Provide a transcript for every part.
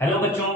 Hello बच्चों,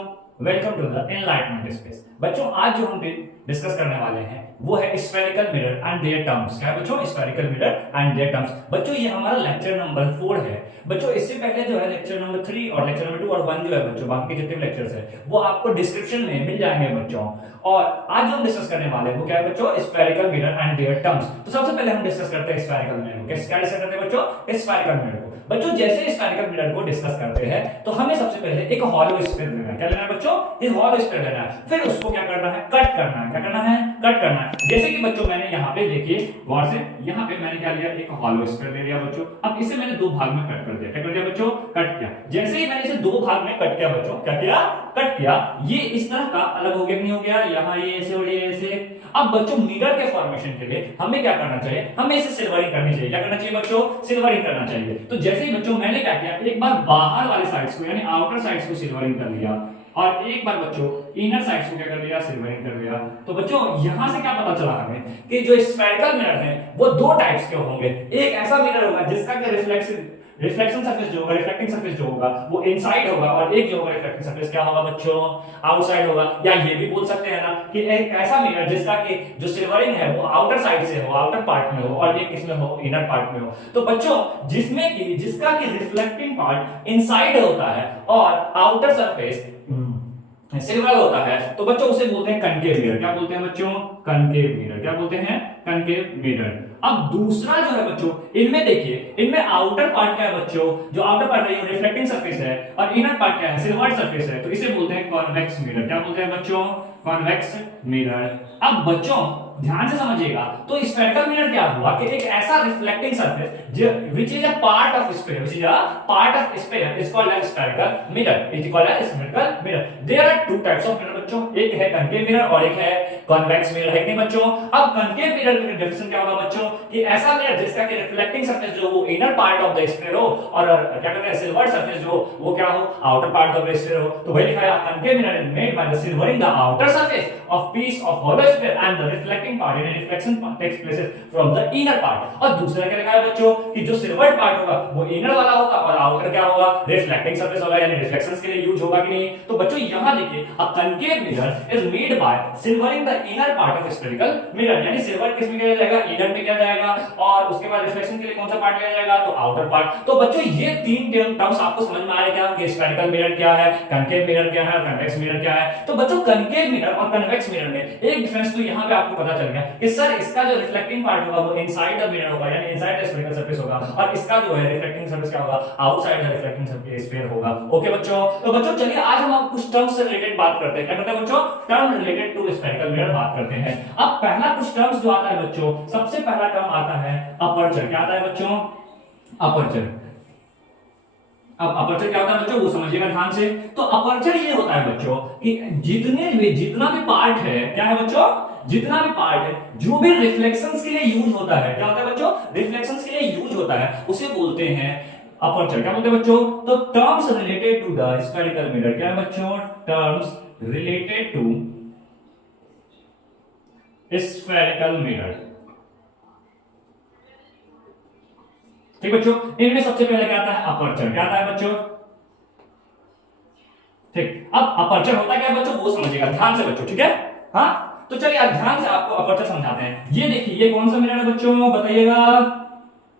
welcome to the enlightenment space. बच्चों, आज जो हम डिस्कस करने वाले हैं वो है spherical mirror and their terms. क्या है बच्चों? Spherical mirror and their terms. बच्चों, ये हमारा लेक्चर नंबर 4 है। बच्चों, इससे पहले जो है लेक्चर नंबर 3 और लेक्चर नंबर 2 और 1 जो है बच्चों, बाकी जितने भी लेक्चर्स है वो आपको डिस्क्रिप्शन में मिल जाएंगे बच्चों। और आज जो हम डिस्कस करने वाले हैं वो क्या है बच्चों? Spherical mirror and their terms. तो सबसे पहले हम डिस्कस करते हैं स्फेरिकल मिरर को। क्या डिस्कस करते हैं बच्चों? स्फेरिकल मिरर को। बच्चों, जैसे स्फेरिकल मिरर को डिस्कस करते हैं तो हमें सबसे पहले एक हॉलो स्फीयर लेना है। क्या लेना है बच्चों? एक हॉलो स्फीयर लेना है। फिर उसको क्या करना है? कट करना है। क्या करना है? कट करना है। जैसे कि बच्चों मैंने यहाँ पे देखिए गौर से, यहाँ पे मैंने क्या लिया? एक हॉलो स्फीयर ले लिया बच्चों। अब इसे मैंने दो भाग में कट कर दिया। क्या कर दिया बच्चों? कट किया। जैसे ही मैंने इसे दो भाग में कट किया बच्चों, क्या किया? कट किया। ये इस तरह का अलग हो गया, नहीं हो गया? यहाँ ये ऐसे और ये ऐसे। अब बच्चों, मिरर के फॉर्मेशन के लिए हमें क्या करना चाहिए? हमें इसे सिल्वरिंग करनी चाहिए। क्या करना चाहिए बच्चों? सिल्वरिंग करना चाहिए। तो जैसे ही बच्चों मैंने क्या किया, एक बार बाहर वाले साइड्स को यानी आउटर साइड्स को सिल्वरिंग कर लिया और एक बार बच्चों इनर साइड्स को क्या कर लिया? सिल्वरिंग कर लिया। तो बच्चों यहां से क्या पता चला हमें कि जो स्फेरिकल मिरर है वो दो टाइप्स के होंगे। एक ऐसा मिरर होगा जिसका कि रिफ्लेक्शन सरफेस जो होगा, रिफ्लेक्टिंग सरफेस जो होगा वो इनसाइड होगा, और एक जो होगा रिफ्लेक्टिंग सरफेस क्या होगा बच्चों? आउटसाइड होगा। या ये भी बोल सकते हैं ना कि एक ऐसा मिरर जिसका कि जो सिल्वरिंग है वो आउटर साइड से हो, आउटर पार्ट में हो, और एक किसमें हो? इनर पार्ट में हो। तो बच्चों, जिसमें कि जिसका कि रिफ्लेक्टिंग पार्ट इनसाइड होता है और आउटर सरफेस सिल्वर होता है, तो बच्चों उसे बोलते हैं कनकेव मिरर। क्या बोलते हैं बच्चों? Concave mirror. क्या बोलते हैं? Concave mirror. अब दूसरा जो है बच्चों, इनमें देखिए, इनमें आउटर पार्ट क्या है बच्चों? जो आउटर पार्ट है ये रिफ्लेक्टिंग सरफेस है, और इनर पार्ट क्या है? सिल्वर सरफेस है। तो इसे बोलते हैं कॉन्वेक्स मिरर। क्या बोलते हैं बच्चों? Convex mirror. अब बच्चों ध्यान से समझिएगा, तो स्फेरिकल मिरर क्या हुआ कि एक ऐसा reflecting surface which is a part of sphere, which is a part of sphere is called as spherical mirror, is called as spherical mirror. There are two types of mirror बच्चों, एक है concave mirror और एक है convex mirror, है कि नहीं बच्चों? अब concave mirror की डेफिनेशन क्या होगा बच्चों? कि ऐसा मिरर जिसका कि रिफ्लेक्टिंग सरफेस जो वो inner part of the sphere हो, और क्या कहते हैं सिल्वर सरफेस जो वो क्या हो? Outer part of the sphere हो। तो वही लिखा है concave mirror is made by the silvering the outer surface of piece of hollow sphere and the reflecting part in a reflection takes place from the inner part। और दूसरा क्या लिखा है बच्चों कि जो सिल्वर पार्ट होगा वो इनर वाला होगा और आउटर क्या होगा? रिफ्लेक्टिंग सरफेस होगा, यानी रिफ्लेक्शंस के लिए यूज होगा कि नहीं? तो बच्चों यहां देखिए, a concave mirror is made by silvering the inner part of spherical mirror, यानी सिल्वर किस में किया जाएगा? इनर में किया जाएगा, और उसके बाद रिफ्लेक्शन के लिए कौन सा पार्ट लिया जाएगा? तो आउटर पार्ट। तो बच्चों ये तीन टर्म्स आपको समझ में आ रहे क्या कि स्फेरिकल मिरर क्या है, कनकेव मिरर क्या है और कन्वेक्स मिरर क्या है? तो बच्चों कनकेव मिरर और कन्वेक्स मिरर में एक डिफरेंस तो यहाँ पे आपको पता चल गया कि सर इसका जो रिफ्लेक्टिंग पार्ट होगा वो इनसाइड द मिरर होगा, यानी इनसाइड द स्फेरिकल सरफेस होगा, और इसका जो है रिफ्लेक्टिंग सरफेस क्या होगा? Outside the reflecting surface sphere होगा। ओके बच्चों, तो बच्चों चलिए आज हम कुछ टर्म्स से रिलेटेड बात करते हैं। क्या करते हैं बच्चों? Term related to spherical mirror बात करते हैं। अब पहला कुछ टर्म्स जो आता है बच्चों, सबसे पहला टर्म आता है अपर्चर। क्या आता है बच्चों? अपर्चर। अब अपर्चर क्या होता है बच्चों, वो समझिएगा ध्यान से। तो अपर्चर ये होता है बच्चों कि जितना भी पार्ट है, क्या है बच्चों? जितना भी पार्ट है जो भी रिफ्लेक्शंस के लिए यूज होता है, क्या होता है बच्चों? रिफ्लेक्शंस के लिए यूज होता है, उसे बोलते हैं अपर्चर। क्या बोलते हैं बच्चों? तो terms related to the spherical mirror क्या है बच्चों? Terms related to spherical mirror. ठीक बच्चों, इनमें सबसे पहले क्या आता है? अपर्चर। क्या आता है बच्चों? ठीक। अब अपर्चर होता क्या है बच्चों, वो समझिएगा ध्यान से बच्चों, ठीक है? हाँ, तो चलिए आज ध्यान से आपको अपर्चर समझाते हैं। ये देखिए, ये कौन सा मिरर है बच्चों, बताइएगा।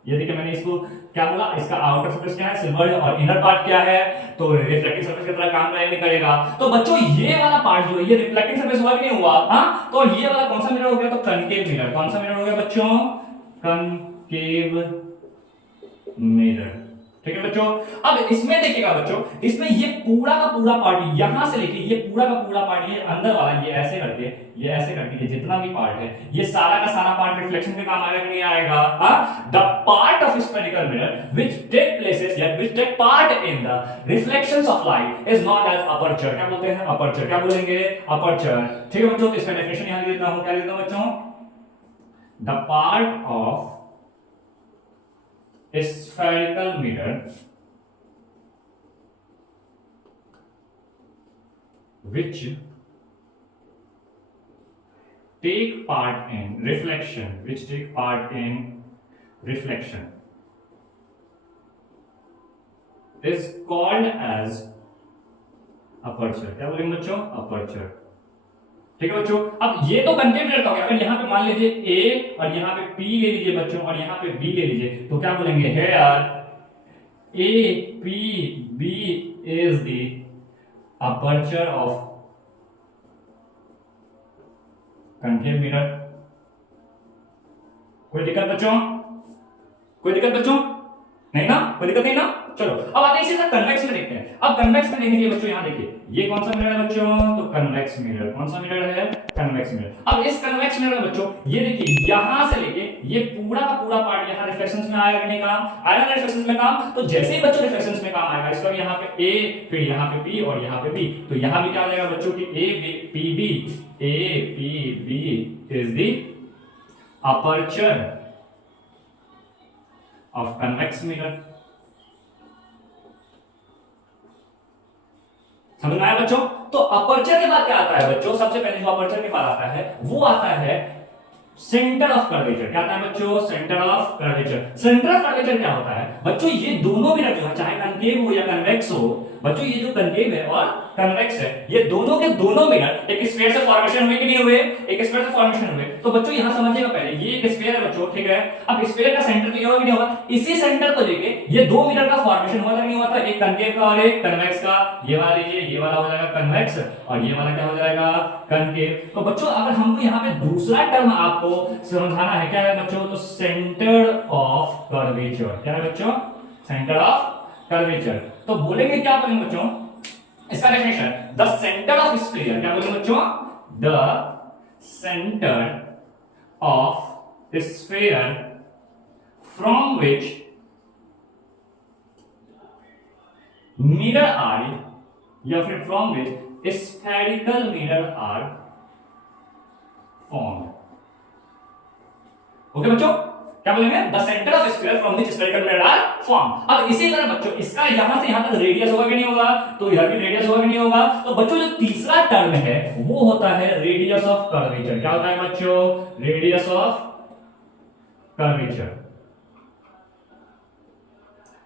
ये देखिए, मैंने इसको क्या बोला? इसका आउटर सरफेस क्या है? सिल्वर, और इनर पार्ट क्या है? तो रिफ्लेक्टिंग सरफेस की तरह काम नहीं करेगा। तो बच्चों ये वाला पार्ट जो है ये रिफ्लेक्टिंग सरफेस हुआ कि नहीं हुआ? हाँ, तो ये वाला कौन सा मिरर हो गया? तो कनकेव मिरर। कौन सा मिरर हो गया बच्चों? Concave mirror. ठीक है बच्चों। अब इसमें देखिएगा बच्चों, इसमें ये पूरा का पूरा पार्ट, यहां से लेके ये पूरा का पूरा पार्ट, ये अंदर वाला, ये ऐसे करके, ये ऐसे करके, ये जितना भी पार्ट है ये सारा का सारा पार्ट रिफ्लेक्शन के काम आएगा कि नहीं आएगा? The part of spherical mirror which take places या which take part in the reflections of light is known as aperture. क्या बोलते हैं? अपर्चर। क्या बोलेंगे? अपर्चर। ठीक है बच्चों, तो इसका डेफिनेशन यहां देता हूं। क्या देता हूं बच्चों? The part of spherical mirror which take part in reflection is called as aperture, क्या बोलेंगे बच्चों, अपर्चर। ठीक है बच्चों, अब ये तो कनकेव मिरर का हो गया। अगर यहाँ पे मान लीजिए ए और यहाँ पे पी ले लीजिए बच्चों और यहाँ पे बी ले लीजिए, तो क्या बोलेंगे, है यार A P B is the aperture of concave mirror. कोई दिक्कत बच्चों, कोई दिक्कत बच्चों, नहीं ना, कोई दिक्कत नहीं ना। चलो अब आते हैं इसी तरह कन्वेक्स में देखते हैं। अब कन्वेक्स में देखने के लिए बच्चों यहाँ देखिए, ये कौन सा मिरर है बच्चों, तो कन्वेक्स मिरर। कौन सा मिरर है, कन्वेक्स मिरर। अब इस कन्वेक्स मिरर में बच्चों ये देखिए, यहां से लेके ये पूरा का पूरा पार्ट यहाँ रिफ्लेक्शंस में आएगा नहीं, काम आएगा ना रिफ्लेक्शंस में काम। तो जैसे ही बच्चों रिफ्लेक्शंस में काम आएगा, इसका यहाँ पे ए, फिर यहाँ पे बी और यहाँ पे बी, तो यहाँ भी क्या आ जाएगा बच्चों की A P B, A P B is the aperture of convex mirror. समझ में आया बच्चों। तो अपर्चर के बाद क्या आता है बच्चों, सबसे पहले जो अपर्चर के बाद आता है वो आता है सेंटर ऑफ कर्वेचर। क्या आता है बच्चों, centre of curvature. Centre of curvature क्या होता है बच्चों, ये दोनों मिरर जो है, चाहे कनकेव हो या कन्वेक्स हो बच्चों, ये जो कनकेव है और कन्वेक्स है, ये दोनों के दोनों मिरर एक स्फीयर से फॉर्मेशन हुए कि नहीं हुए, एक स्फीयर से फॉर्मेशन हुए। तो बच्चों यहां समझिएगा पहले, ये एक स्फीयर है बच्चों, ठीक है। अब स्फीयर का सेंटर तो ये होगा कि नहीं होगा, इसी सेंटर को लेके ये दो मिरर का फॉर्मेशन हुआ था नहीं हुआ था, एक कनकेव का और एक कन्वेक्स का। ये वाला लीजिए, ये वाला हो जाएगा कन्वेक्स और ये वाला क्या हो जाएगा, कनकेव। तो बच्चों अगर हमको यहाँ पे दूसरा टर्म आपको समझाना है, क्या है बच्चों, तो सेंटर ऑफ कर्वेचर। क्या है बच्चों, सेंटर ऑफ कर्वेचर। तो बोलेंगे, क्या बोलेंगे बच्चों, इसका definition, the centre of sphere. क्या बोलेंगे बच्चों, the centre of sphere from which mirror are, या फिर from which spherical mirror are formed. Okay बच्चों, क्या बोलेंगे, the centre of sphere from which spherical mirror are form. अब इसी तरह बच्चों इसका यहां से यहां तक रेडियस होगा कि नहीं होगा, तो इधर भी रेडियस होगा कि नहीं होगा। तो बच्चों जो तीसरा टर्म है वो होता है रेडियस ऑफ कर्वेचर। क्या होता है बच्चों, रेडियस ऑफ कर्वेचर।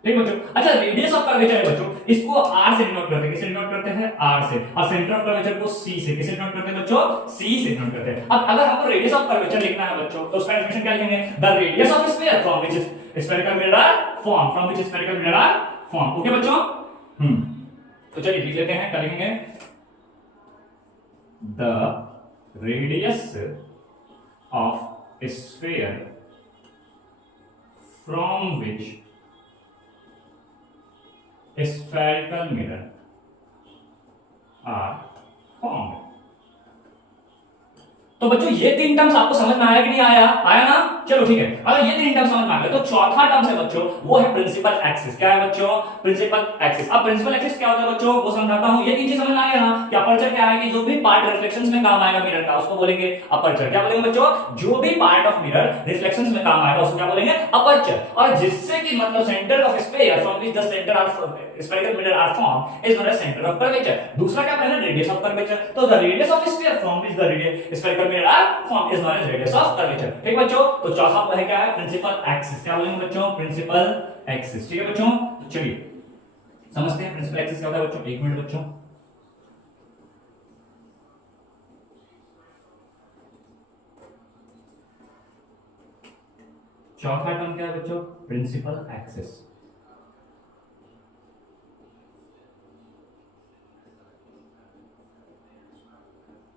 ठीक बच्चों, अच्छा रेडियस ऑफ कर्वेचर है बच्चों, इसको आर से डिनोट करते हैं। किससे डिनोट करते हैं, आर से। और सेंटर ऑफ कर्वेचर को सी से। किससे डिनोट करते हैं बच्चों, सी से डिनोट करते हैं। अब अगर हमको रेडियस ऑफ कर्वेचर लिखना है बच्चों, तो उसका डेफिनेशन क्या लिखेंगे, the radius of sphere from which spherical mirror are form, from which spherical mirror are form. Okay बच्चों, तो चलिए लिख लेते हैं, क्या लिखेंगे, the radius of sphere from which spherical mirror are formed। तो बच्चों ये तीन टर्म्स आपको समझ में आया कि नहीं आया, आया ना। चलो ठीक है, अगर ये तीन टर्म्स समझ में आ गए तो चौथा टर्म है बच्चों, वो है प्रिंसिपल एक्सिस। क्या है बच्चों, प्रिंसिपल एक्सिस। अब प्रिंसिपल एक्सिस क्या होता है बच्चों, वो समझाता हूं। ये तीन चीज समझ में आ गया ना, कि अपर्चर क्या है, कि जो भी पार्ट रिफ्लेक्शंस में काम आएगा मिरर का, उसको बोलेंगे अपर्चर। क्या बोलेंगे बच्चों, जो भी पार्ट ऑफ मिरर रिफ्लेक्शंस में काम आएगा उसको क्या बोलेंगे, अपर्चर। और जिससे कि मतलब centre of sphere from which the centre of spherical mirror are form is known as centre of curvature. दूसरा क्या बोलेंगे, रेडियस ऑफ कर्वेचर। तो the radius of sphere from which the spherical mirror are form is known as radius of curvature. ठीक बच्चों, तो चौथा है क्या है, प्रिंसिपल एक्सिस। क्या बोलेंगे बच्चों, प्रिंसिपल एक्सिस। ठीक है बच्चों, तो चलिए समझते हैं प्रिंसिपल एक्सिस क्या होता है बच्चों। एक मिनट बच्चों, चौथा टर्म क्या है बच्चों, प्रिंसिपल एक्सिस।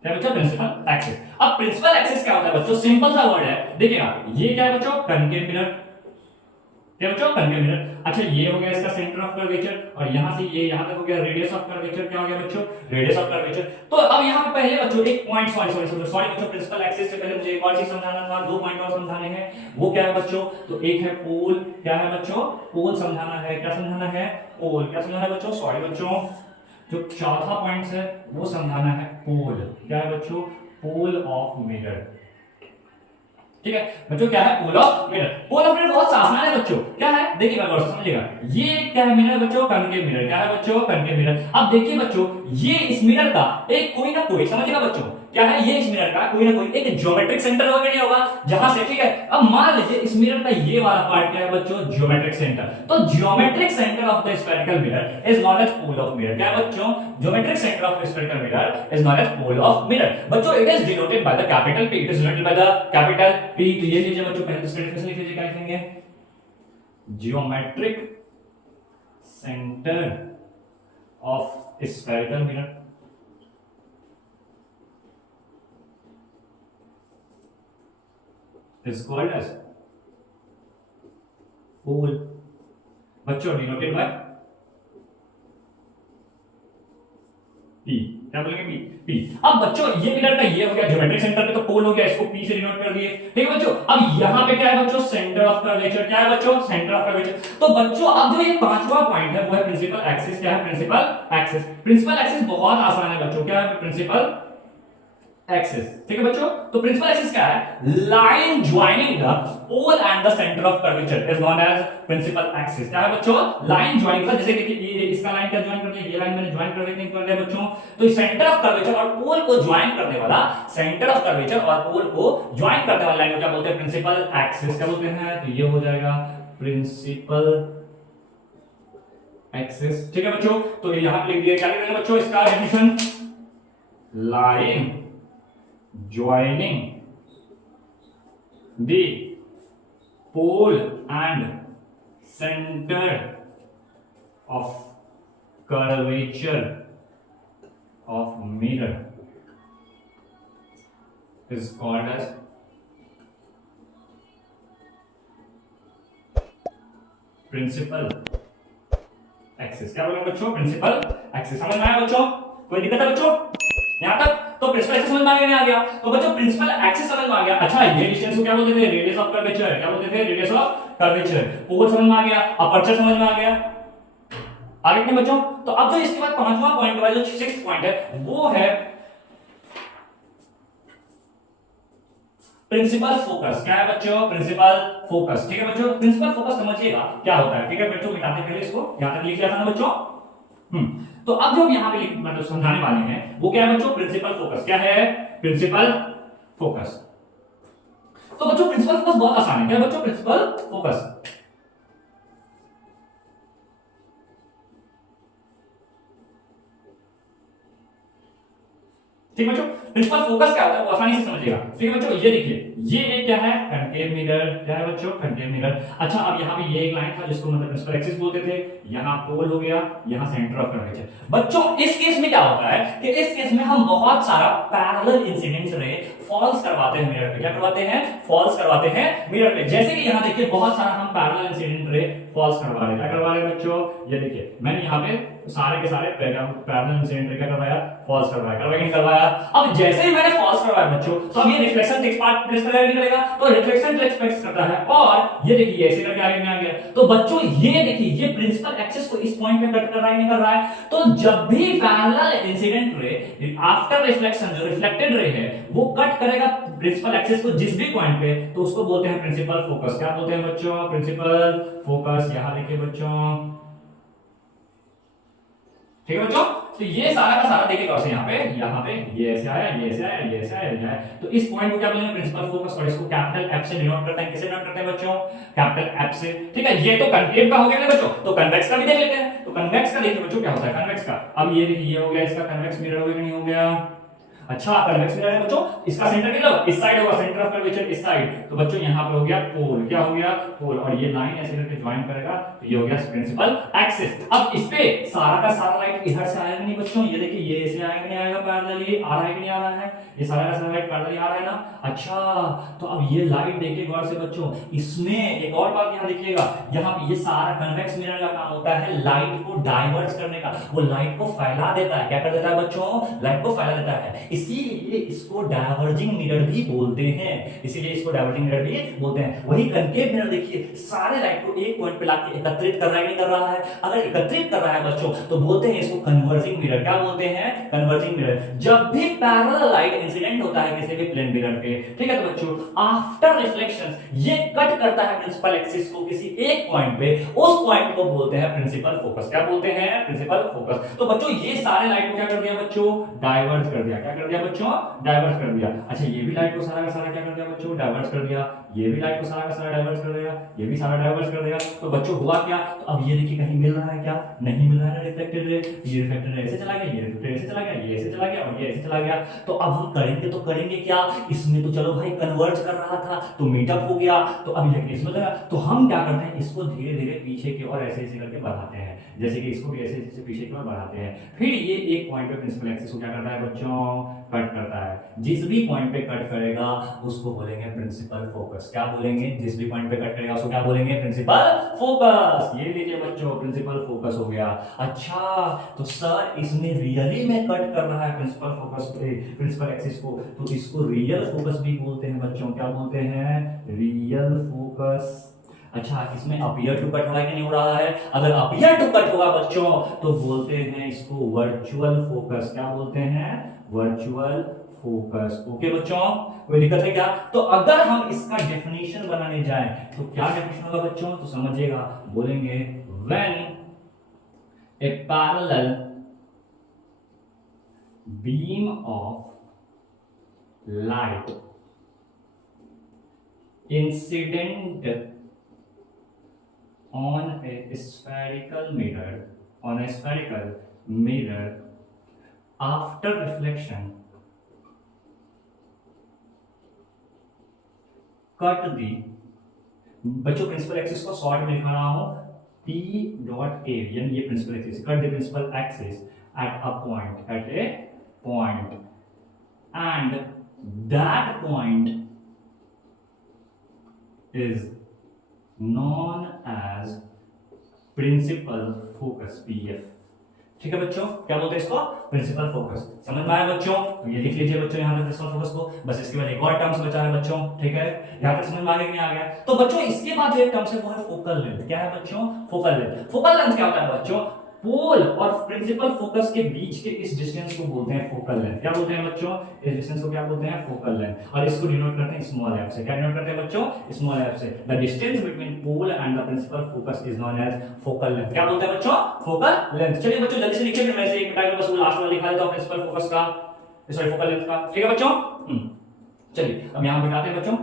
क्या बच्चों, प्रिंसिपल एक्सिस। अब प्रिंसिपल एक्सिस क्या होता है बच्चों, सिंपल सा वर्ड है, देखिएगा। ये क्या है बच्चों, कनकेव मिरर। क्या बच्चों, कनकेव मिरर। अच्छा ये हो गया इसका सेंटर ऑफ कर्वेचर, और यहां से ये यहां तक हो गया रेडियस ऑफ कर्वेचर। क्या हो गया बच्चों, रेडियस ऑफ कर्वेचर। तो अब यहां पे पहले बच्चों एक पॉइंट, सॉरी बच्चों, प्रिंसिपल एक्सिस से पहले मुझे एक और चीज समझाना था, दो पॉइंट और समझाने हैं। वो क्या है बच्चों, तो एक है पोल। क्या है बच्चों, पोल समझाना है। क्या समझाना है, पोल। क्या समझाना है बच्चों, सॉरी बच्चों, जो चौथा पॉइंट है वो समझाना है पोल। क्या है बच्चों, पोल ऑफ मिरर। ठीक है बच्चों, क्या है, pole of mirror. Pole of mirror बहुत आसान है बच्चों, क्या है देखिएगा गौर से समझिएगा। ये क्या है मिरर बच्चों, कनकेव मिरर। क्या है बच्चों, कनकेव मिरर। अब देखिए बच्चों, ये इस मिरर का एक कोई ना कोई, समझिएगा बच्चों, क्या है ये, इस मिरर का कोई ना कोई एक ज्योमेट्रिक सेंटर होगा नहीं होगा, जहां से, ठीक है। अब मान लीजिए इस मिरर का ये वाला पार्ट क्या है बच्चों, ज्योमेट्रिक सेंटर। तो geometric centre of the spherical mirror is known as pole of mirror. क्या है बच्चों, geometric centre of spherical mirror is known as pole of mirror. बच्चों it is denoted by the capital P, it is denoted by the capital P। तो ये लीजिए बच्चों, पहले इसका डेफिनेशन लिख लीजिए, क्या लिखेंगे, geometric centre of spherical mirror is called as pole। बच्चों डिनोटेड बाय P, क्या बोलेंगे P। अब बच्चों ये मिरर का ये हो गया ज्योमेट्रिक सेंटर पे, तो पोल हो गया, इसको P से डिनोट कर दिए, ठीक है बच्चों। अब यहाँ पे क्या है बच्चों, सेंटर ऑफ कर्वेचर। क्या है बच्चों, सेंटर ऑफ कर्वेचर। तो बच्चों अब जो ये पांचवा पॉइंट है वो है प्रिंसिपल एक्सिस। क्या है, प्रिंसिपल एक्सिस। प्रिंसिपल एक्सिस बहुत आसान है बच्चों, क्या है, प्रिंसिपल एक्सिस, ठीक है बच्चों। तो प्रिंसिपल एक्सिस क्या है, line joining the pole and the centre of curvature is known as principal axis. क्या है बच्चों, लाइन ज्वाइनिंग का, जैसे देखिए ये इसका लाइन क्या ज्वाइन कर दिया, ये लाइन मैंने ज्वाइन कर दिया बच्चों। तो सेंटर ऑफ कर्वेचर और पोल को ज्वाइन करने वाला, सेंटर ऑफ कर्वेचर और पोल को ज्वाइन करने वाला लाइन को क्या बोलते हैं, प्रिंसिपल एक्सिस। क्या बोलते हैं, तो ये हो जाएगा प्रिंसिपल एक्सिस, ठीक है बच्चों। तो यहां पे लिख दिया, क्या लिख देंगे बच्चों, इसका definition, line joining the pole and center of curvature of mirror is called as principal axis। क्या बोलेंगे बच्चों, प्रिंसिपल एक्सिस। समझ में आया बच्चों, कोई दिक्कत है बच्चों यहां तक? तो प्रिंसिपल एक्सिस समझ में आ गया। तो बच्चों प्रिंसिपल एक्सिस समझ में आ गया। अच्छा ये डिस्टेंस को क्या बोलते थे, रेडियस ऑफ कर्वेचर। क्या बोलते थे, रेडियस ऑफ कर्वेचर। पोल समझ में आ गया, अपर्चर समझ में आ गया, आगे नहीं बच्चों। तो अब जो इसके बाद पांचवा पॉइंट हुआ, जो सिक्स्थ पॉइंट है वो है प्रिंसिपल फोकस। क्या है बच्चों, प्रिंसिपल फोकस, ठीक है बच्चों। प्रिंसिपल फोकस समझिएगा क्या होता है, ठीक है बच्चों। मिटाते पहले इसको, यहां तक लिख लिया था ना बच्चों। तो अब जो हम यहां पे मतलब समझाने वाले हैं वो क्या है बच्चों, प्रिंसिपल फोकस। क्या है, प्रिंसिपल फोकस। तो बच्चों प्रिंसिपल फोकस बहुत आसान है। क्या है बच्चों, प्रिंसिपल फोकस। ठीक है बच्चों, प्रिंसिपल फोकस क्या होता है वो आसानी से समझिएगा, ठीक है बच्चों। ये देखिए, ये क्या है, कनकेव मिरर। क्या है बच्चों, कनकेव मिरर। अच्छा अब यहाँ पे ये एक लाइन था जिसको मतलब प्रिंसिपल एक्सिस बोलते थे, यहाँ पोल हो गया, यहाँ सेंटर ऑफ कर्वेचर। बच्चों इस केस में क्या होता है कि इस केस में हम बहुत सारा पैरेलल इंसिडेंट रे फॉल्स करवाते हैं मिरर पे। क्या करवाते हैं, फॉल्स करवाते हैं मिरर पे। जैसे कि यहाँ देखिए बहुत सारा हम पैरेलल इंसिडेंट रे फॉल्स करवा रहे हैं। क्या करवा रहे हैं बच्चों, ये देखिए मैंने यहाँ पे सारे के सारे पैरेलल इंसिडेंट रे क्या करवाया, फॉल्स करवाया, करवाया नहीं करवाया। अब जैसे ही मैंने फॉल्स करवाया बच्चों, तो अब ये रिफ्लेक्शन टेक्स्ट पार्ट प्लेस करेगा नहीं करेगा, तो रिफ्लेक्शन जो एक्सपेक्ट करता है। और ये देखिए ऐसे करके आगे में आ गया। तो बच्चों ये देखिए, ये प्रिंसिपल एक्सिस को इस पॉइंट पे कट कर रहा है नहीं कर रहा है। तो जब भी parallel incident ray after reflection जो रिफ्लेक्टेड रे है वो कट करेगा प्रिंसिपल एक्सिस को जिस भी पॉइंट पे, तो उसको बोलते हैं प्रिंसिपल फोकस। क्या बोलते हैं बच्चों, प्रिंसिपल फोकस। यहां देखिए बच्चों, ठीक है बच्चों। तो ये सारा का सारा देखिए कैसे यहाँ पे ये ऐसे आया, ये ऐसे आया, ये ऐसे आया, ये आया। तो इस पॉइंट को क्या बोलेंगे, प्रिंसिपल फोकस। और इसको कैपिटल एफ से डिनोट करते हैं। किसे डिनोट करते हैं बच्चों, कैपिटल एफ से, ठीक है। ये तो कनकेव का हो गया ना बच्चों, तो कन्वेक्स का भी देख लेते हैं। तो कन्वेक्स का देखिए बच्चों क्या होता है, कन्वेक्स का। अब ये देखिए, ये हो गया इसका कन्वेक्स मिरर, हो गया नहीं हो गया। अच्छा कन्वेक्स मिरर है बच्चों, इसका सेंटर किधर, इस साइड होगा, सेंटर ऑफ कर्वेचर इस साइड। तो बच्चों यहाँ पे हो गया पोल। क्या हो गया, पोल। और ये लाइन ऐसे करके ज्वाइन करेगा, तो ये हो गया प्रिंसिपल एक्सिस। अब इस पे सारा का सारा लाइट इधर से आएगा नहीं बच्चों, ये देखिए ये ऐसे आएगा नहीं आएगा पैरेलल, ये आ रहा है कि नहीं आ रहा है, ये सारा का सारा लाइट पैरेलल आ रहा है ना। अच्छा तो अब ये लाइट देखिए गौर से बच्चों, इसमें एक और बात यहाँ देखिएगा, यहाँ पे ये सारा कन्वेक्स मिरर का काम होता है लाइट को डाइवर्ट करने का। वो लाइट को फैला देता है। क्या कर देता है बच्चों, लाइट को फैला देता है। इसीलिए इसको डाइवर्जिंग मिरर भी बोलते हैं, इसीलिए इसको डाइवर्जिंग मिरर भी बोलते हैं। वही कनकेव मिरर देखिए, सारे लाइट को एक पॉइंट पे लाके एकत्रित कर रहा है नहीं कर रहा है। अगर एकत्रित कर रहा है बच्चों तो बोलते हैं इसको कन्वर्जिंग मिरर। क्या बोलते हैं, कन्वर्जिंग मिरर। जब भी पैरेलल लाइट इंसिडेंट होता है किसी भी प्लेन मिरर पे, ठीक है, तो बच्चों आफ्टर रिफ्लेक्शन ये कट करता है प्रिंसिपल एक्सिस को किसी एक पॉइंट पे, उस पॉइंट को बोलते हैं प्रिंसिपल फोकस। क्या बोलते हैं? Principal focus. तो बच्चों ये सारे लाइट को क्या कर दिया बच्चों? डाइवर्ट कर दिया। क्या कर दिया बच्चों? डाइवर्ट कर दिया। अच्छा ये भी लाइट को सारा का सारा क्या कर दिया बच्चों? डाइवर्ट कर दिया। ये भी लाइट को सारा का सारा डाइवर्ट कर दिया। ये भी सारा डाइवर्ट कर दिया। तो बच्चों हुआ क्या? तो अब ये देखिए कहीं मिल रहा है क्या? नहीं मिल रहा है रिफ्लेक्टेड रे। ये रिफ्लेक्टेड रे ऐसे चला गया, ये रिफ्लेक्टेड ऐसे चला गया, ये ऐसे चला गया और ये ऐसे चला गया। तो अब हम करेंगे क्या? इसमें तो चलो भाई कन्वर्ज कर रहा था तो मीटअप हो गया, तो अब ये इसमें लगा, तो हम क्या करते हैं इसको धीरे धीरे पीछे की ओर ऐसे ऐसे करके बढ़ाते हैं, जैसे कि इसको भी ऐसे ऐसे पीछे की ओर बढ़ाते हैं। फिर ये एक पॉइंट पे प्रिंसिपल एक्सिस को क्या करता है बच्चों? कट करता है। जिस भी पॉइंट पे कट करेगा उसको बोलेंगे प्रिंसिपल फोकस। क्या बोलेंगे? जिस भी पॉइंट पे कट करेगा उसको क्या बोलेंगे? Principal focus. ये लीजिए बच्चों प्रिंसिपल फोकस हो गया। अच्छा तो सर इसमें रियली में कट कर रहा है प्रिंसिपल फोकस पे, प्रिंसिपल एक्सिस को, तो इसको रियल फोकस भी बोलते हैं बच्चों। क्या बोलते हैं? Real focus. अच्छा इसमें अपीयर टू कट हो रहा है कि नहीं हो रहा है? अगर अपीयर टू कट होगा बच्चों तो बोलते हैं इसको वर्चुअल फोकस। क्या बोलते हैं? Virtual focus. ओके बच्चों, कोई दिक्कत है क्या? तो अगर हम इसका डेफिनेशन बनाने जाएं तो क्या डेफिनेशन होगा बच्चों? तो समझिएगा, बोलेंगे when a parallel beam of light incident on a spherical mirror after reflection cut the, बच्चों प्रिंसिपल एक्सिस को शॉर्ट में लिखा रहा हूं P डॉट A, यानी ये principal axis, cut the principal axis at a point and that point is known as principal focus PF। ठीक है बच्चों, क्या बोलते हैं इसको? Principal focus. समझ में आया बच्चों? तो ये लिख लीजिए बच्चों यहाँ पे प्रिंसिपल फोकस को। बस इसके बाद एक और टर्म्स बचा है बच्चों, ठीक है, यहाँ पे समझ में आ गया कि नहीं आ गया? तो बच्चों इसके बाद जो एक टर्म्स है वो है फोकल लेंथ। क्या है बच्चों? Focal length. फोकल लेंथ क्या होता है बच्चों? पोल और प्रिंसिपल फोकस के बीच के इस डिस्टेंस को बोलते हैं फोकल लेंथ। क्या बोलते हैं बच्चों? इस डिस्टेंस को क्या बोलते हैं? Focal length. और इसको डिनोट करते हैं स्मॉल एफ से। क्या डिनोट करते हैं बच्चों? स्मॉल एफ से। The distance between pole and the principal focus is known as focal length. क्या बोलते हैं बच्चों? Focal length. चलिए बच्चों जल्दी से लिखिए, फिर मैं से एक टाइम बस लास्ट वाला लिखा देता हूं प्रिंसिपल फोकस का, सॉरी फोकल लेंथ का। ठीक है बच्चों? चलिए अब यहां बिठाते हैं बच्चों।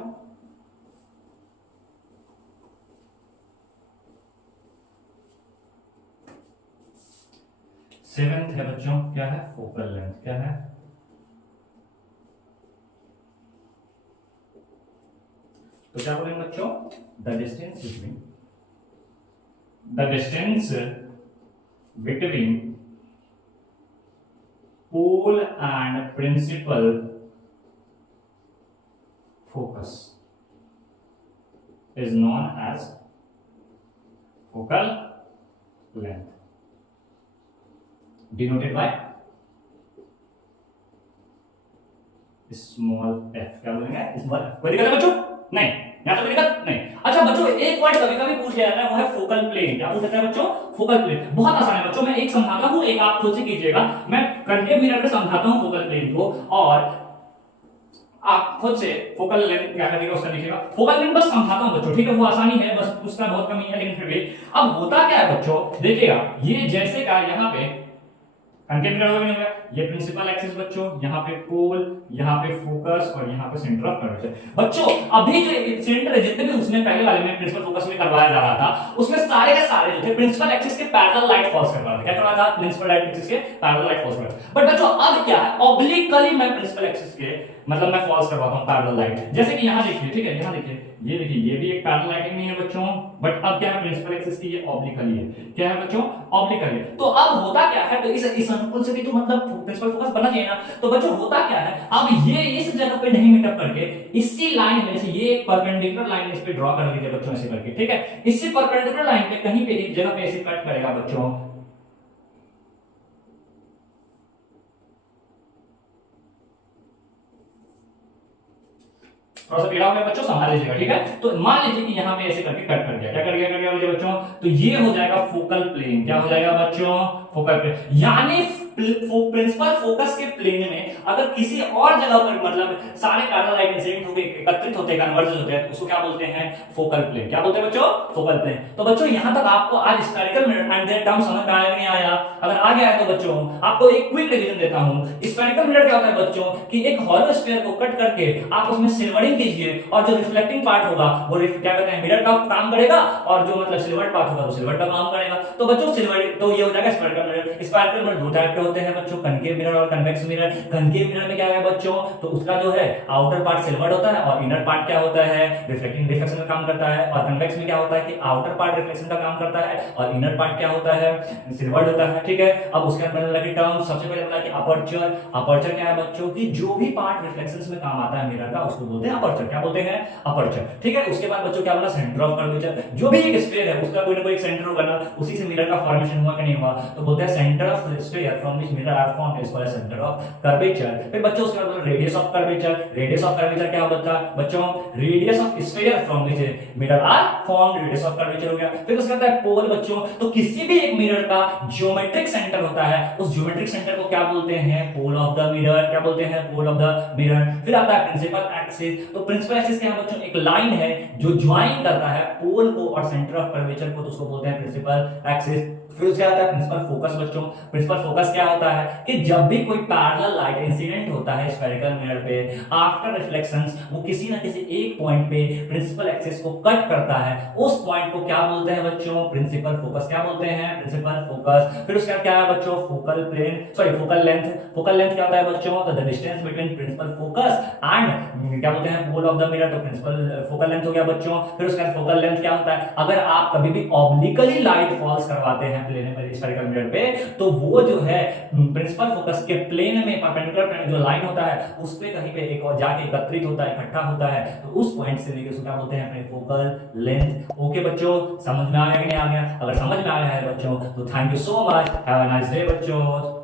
सेवेंथ है बच्चों, क्या है? Focal length. क्या है? तो क्या बोलेंगे बच्चों? The distance between pole and principal focus is known as focal length, denoted by small f। क्या बोलेंगे? Small f। कोई दिक्कत है बच्चों? नहीं, यहां तो कोई दिक्कत नहीं। अच्छा बच्चों एक पॉइंट कभी कभी पूछ लिया जाता है, वो है फोकल प्लेन। क्या पूछ सकते हैं बच्चों? Focal plane. बहुत आसान है बच्चों, मैं एक समझाता हूं, एक आप खुद से कीजिएगा। मैं कंकेव मिरर पे समझाता हूं फोकल प्लेन को, और आप खुद से फोकल लेंथ क्या करेगा उसका लिखिएगा। फोकल लेंथ बस समझाता हूं बच्चों, ठीक है, वो आसानी है, बस उसका बहुत कमी है, लेकिन फिर भी। अब होता क्या है बच्चों, देखिएगा ये जैसे का यहाँ पे कंकेव मिरर हो गया, ये प्रिंसिपल एक्सिस बच्चों, यहाँ पे पोल, यहाँ पे फोकस और यहाँ पे सेंटर ऑफ कर्वेचर। बच्चों अभी जो सेंटर है जितने भी उसने पहले वाले में प्रिंसिपल फोकस में करवाया जा रहा था, उसमें सारे के सारे जो थे प्रिंसिपल एक्सिस के पैरेलल लाइट फॉल्स कर रहा था। क्या कर रहा था? प्रिंसिपल लाइट एक्सिस के पैरेलल लाइट फॉल्स कर रहा था। बट बच्चों अब क्या है, ऑब्लिकली मैं प्रिंसिपल एक्सिस के मतलब मैं फॉल्स करवाता हूं पैरेलल लाइट। जैसे कि यहां देखिए, ठीक है, यहां देखिए, ये देखिए, ये भी एक पैरेलल लाइटिंग नहीं है बच्चों, बट अब क्या है, प्रिंसिपल एक्सिस की ये ऑब्लिकली है। क्या है बच्चों? ऑब्लिकली। तो अब होता क्या है, तो इस अनुकूल से भी तो मतलब प्रिंसिपल फोकस बनना चाहिए ना। तो बच्चों होता क्या है, अब ये इस जगह पे नहीं मीटअप करके इसी लाइन में से ये एक परपेंडिकुलर लाइन इस पे ड्रॉ कर लीजिए बच्चों, ऐसे करके, ठीक है। इसी परपेंडिकुलर लाइन पे कहीं पे एक जगह पे ऐसे कट करेगा बच्चों, थोड़ा सा टेढ़ा हो गया बच्चों, संभाल लीजिएगा, ठीक है। तो मान लीजिए कि यहाँ पे ऐसे करके कट कर दिया। क्या कर दिया बच्चों? तो ये हो जाएगा फोकल प्लेन। क्या हो जाएगा बच्चों? फोकल प्लेन, यानी प्रिंसिपल फोकस के प्लेन में अगर किसी और जगह पर मतलब सारे पैरेलल लाइट इंसिडेंट होकर एकत्रित होते हैं, कन्वर्ज होते हैं, तो उसको क्या बोलते हैं? Focal plane. क्या बोलते हैं बच्चों? Focal plane. तो बच्चों यहां तक आपको आज spherical mirror and their term समझ में आया नहीं आया? अगर आ गया है तो बच्चों आपको एक क्विक रिवीजन देता हूं। स्फेरिकल मिरर क्या होता है बच्चों कि एक हॉलो स्फीयर को कट करके आप उसमें सिल्वरिंग कीजिए और जो रिफ्लेक्टिंग पार्ट होगा वो क्या कहते हैं? मिरर का काम करेगा, और जो मतलब सिल्वर पार्ट होगा वो सिल्वर का काम करेगा। तो बच्चों सिल्वर, तो ये हो जाएगा स्फेरिकल मिरर। स्फेरिकल मिरर दो टाइप के होते हैं बच्चों, कनकेव मिरर और कन्वेक्स मिरर। कनकेव मिरर में क्या है बच्चों? तो उसका जो है आउटर पार्ट सिल्वर्ड होता है और इनर पार्ट क्या होता है? रिफ्लेक्शन का काम करता है। और कन्वेक्स में क्या होता है कि आउटर पार्ट रिफ्लेक्शन का काम करता है और इनर पार्ट क्या होता है? सिल्वर्ड होता है। ठीक है, अब उसके अंदर लगे टर्म, सबसे पहले बोला कि अपर्चर। अपर्चर क्या है बच्चों की जो भी पार्ट रिफ्लेक्शंस में काम आता है मिरर का उसको बोलते हैं अपर्चर। क्या बोलते हैं? अपर्चर। ठीक है, उसके बाद बच्चों क्या बोला? Centre of curvature. जो भी एक स्फीयर है उसका कोई ना कोई एक सेंटर होगा ना, उसी से मिरर का फॉर्मेशन हुआ कि नहीं हुआ, तो बोलते हैं centre of sphere from which mirror are formed is called centre of curvature. फिर बच्चों उसके बाद radius of curvature. Radius of curvature क्या होता है बच्चों? Radius of sphere from which mirror are formed, radius of curvature हो गया। फिर उसके बाद पोल बच्चों, तो किसी भी एक मिरर का ज्योमेट्रिक सेंटर होता है, उस ज्योमेट्रिक सेंटर को क्या बोलते हैं? Pole of the mirror. क्या बोलते हैं? Pole of the mirror. फिर आता है प्रिंसिपल एक्सिस। तो प्रिंसिपल एक्सिस क्या है बच्चों? एक लाइन है जो ज्वाइन करता है पोल को और सेंटर ऑफ कर्वेचर को, तो उसको बोलते हैं प्रिंसिपल एक्सिस। फिर उसके आता है प्रिंसिपल फोकस बच्चों। प्रिंसिपल फोकस क्या होता है कि जब भी कोई पैरेलल लाइट इंसिडेंट होता है स्फेरिकल मिरर पे, आफ्टर रिफ्लेक्शंस वो किसी ना किसी एक पॉइंट पे प्रिंसिपल एक्सिस को कट करता है, उस पॉइंट को क्या बोलते हैं बच्चों? Principal focus. क्या बोलते हैं? Principal focus. फिर उसके बाद क्या है बच्चों? Focal plane, sorry focal length. Focal length क्या होता है बच्चों? तो the distance between principal focus and क्या बोलते हैं? Pole of the mirror. तो प्रिंसिपल फोकल लेंथ हो गया बच्चों। फिर उसके बाद फोकल लेंथ क्या होता है? अगर आप कभी भी ऑब्लिकली लाइट फॉल्स करवाते हैं प्लेन में स्फेरिकल मिरर पे, तो वो जो है प्रिंसिपल फोकस के प्लेन में परपेंडिकुलर जो लाइन होता है उस पे कहीं पे एक और जाके एकत्रित होता है, इकट्ठा होता है, तो उस पॉइंट से लेके उसको क्या बोलते हैं? अपने फोकल लेंथ। ओके बच्चों, समझ में आ गया कि नहीं आ गया? अगर समझ में आया है बच्चों तो thank you so much, have a nice day बच्चों।